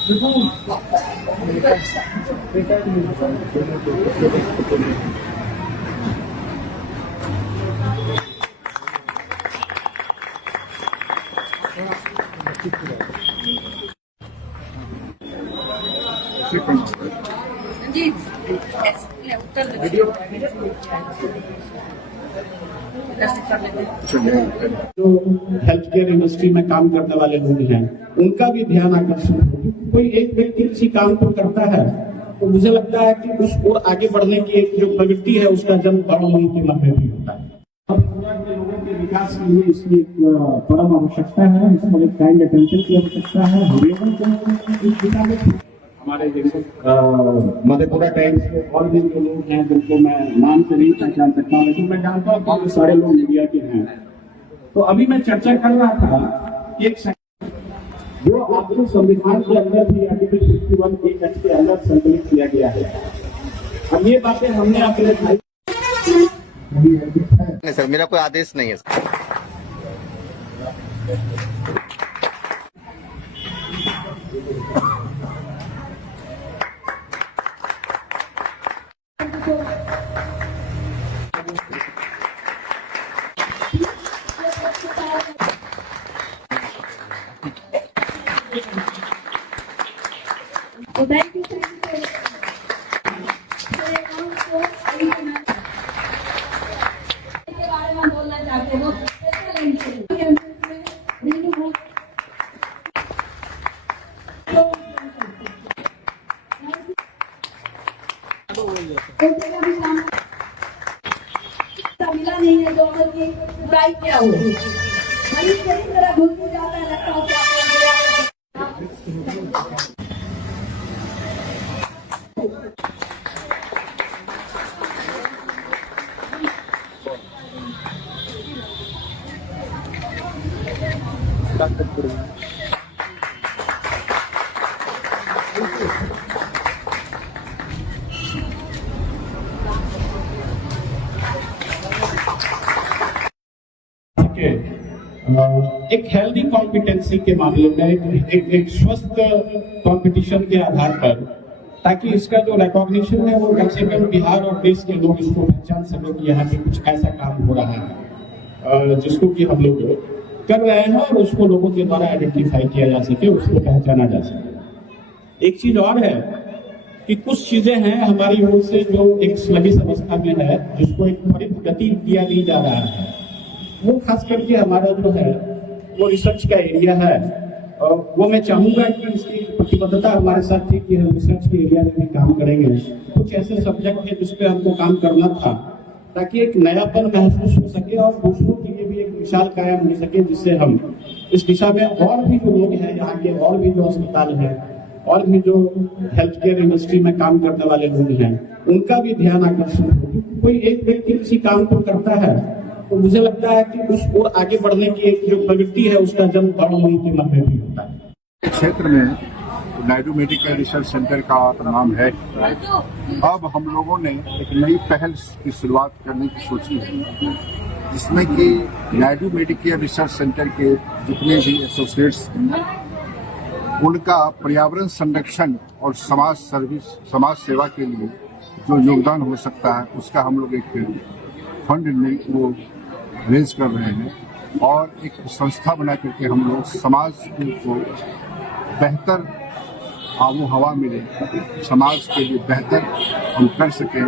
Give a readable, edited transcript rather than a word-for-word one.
जी उत्तर जो health care industry में काम करने वाले लोग हैं उनका भी ध्यान आकर्षित हो। कोई एक व्यक्ति किसी काम को करता है तो मुझे लगता है कि उस और आगे बढ़ने की एक जो प्रवृत्ति है उसका जन्म बड़ों के मन में भी होता है। और पूरा के लोगों के विकास के लिए इसकी एक परम आवश्यकता है, इसमें एक काइंड अटेंशन की आवश्यकता है। इस दिशा में हमारे मधेपुरा टाइम्स के और भी जो लोग हैं जिनको मैं नाम से नहीं पहचान सकता हूँ, लेकिन मैं जानता हूँ बहुत सारे लोग मीडिया के हैं। तो अभी मैं चर्चा कर रहा था एक जो आपके संविधान के अंदर भी आर्टिकल 51A के अंदर संकलित किया गया है। अब ये बातें हमने अपने भाई नहीं सर, मेरा कोई आदेश नहीं है सर। तो थैंक यू के बारे में बोलना चाहते हो मिला नहीं है दोनों की बुराई क्या हो सही तरह भूल जाता है लगता है एक हेल्दी कॉम्पिटेंसी के मामले में एक स्वस्थ कंपटीशन के आधार पर, ताकि इसका जो रिकॉग्निशन है वो कम से कम बिहार और देश के लोग इसको पहचान सके कि यहाँ पे कुछ ऐसा काम हो रहा है जिसको कि हम लोग कर रहे हैं और उसको लोगों के द्वारा आइडेंटिफाई किया जा सके, उसको पहचाना जा सके। एक चीज और है कि कुछ चीजें हैं हमारी ओर से जो एक स्लगिश अवस्था में है, जिसको एक त्वरित गति दिया नहीं जा रहा है। वो खास करके हमारा जो है वो रिसर्च का एरिया है, और वो मैं चाहूंगा कि इसकी प्रतिबद्धता हमारे साथ थी कि हम रिसर्च के एरिया में भी काम करेंगे। कुछ ऐसे सब्जेक्ट है जिसपे हमको काम करना था ताकि एक नयापन महसूस हो सके और दूसरों के लिए भी एक मिसाल कायम हो सके, जिससे हम इस दिशा में और भी जो लोग हैं यहाँ के, और भी जो अस्पताल हैं, और भी जो हेल्थ केयर इंडस्ट्री में काम करने वाले लोग हैं, उनका भी ध्यान आकर्षित हो। कोई एक व्यक्ति किसी काम को करता है तो मुझे लगता है कि उस और आगे बढ़ने की एक जो प्रवृत्ति है उसका जन्म बड़ों के मन में भी होता है। क्षेत्र में नायडू मेडिकल रिसर्च सेंटर का नाम है। अब हम लोगों ने एक नई पहल की शुरुआत करने की सोची है, जिसमें कि नायडू मेडिकल रिसर्च सेंटर के जितने भी एसोसिएट्स उनका पर्यावरण संरक्षण और समाज सेवा के लिए जो योगदान हो सकता है उसका हम लोग एक फंड में वो रेज कर रहे हैं, और एक संस्था बना करके हम लोग समाज को बेहतर आबो हवा मिले, समाज के लिए बेहतर हम कर सकें।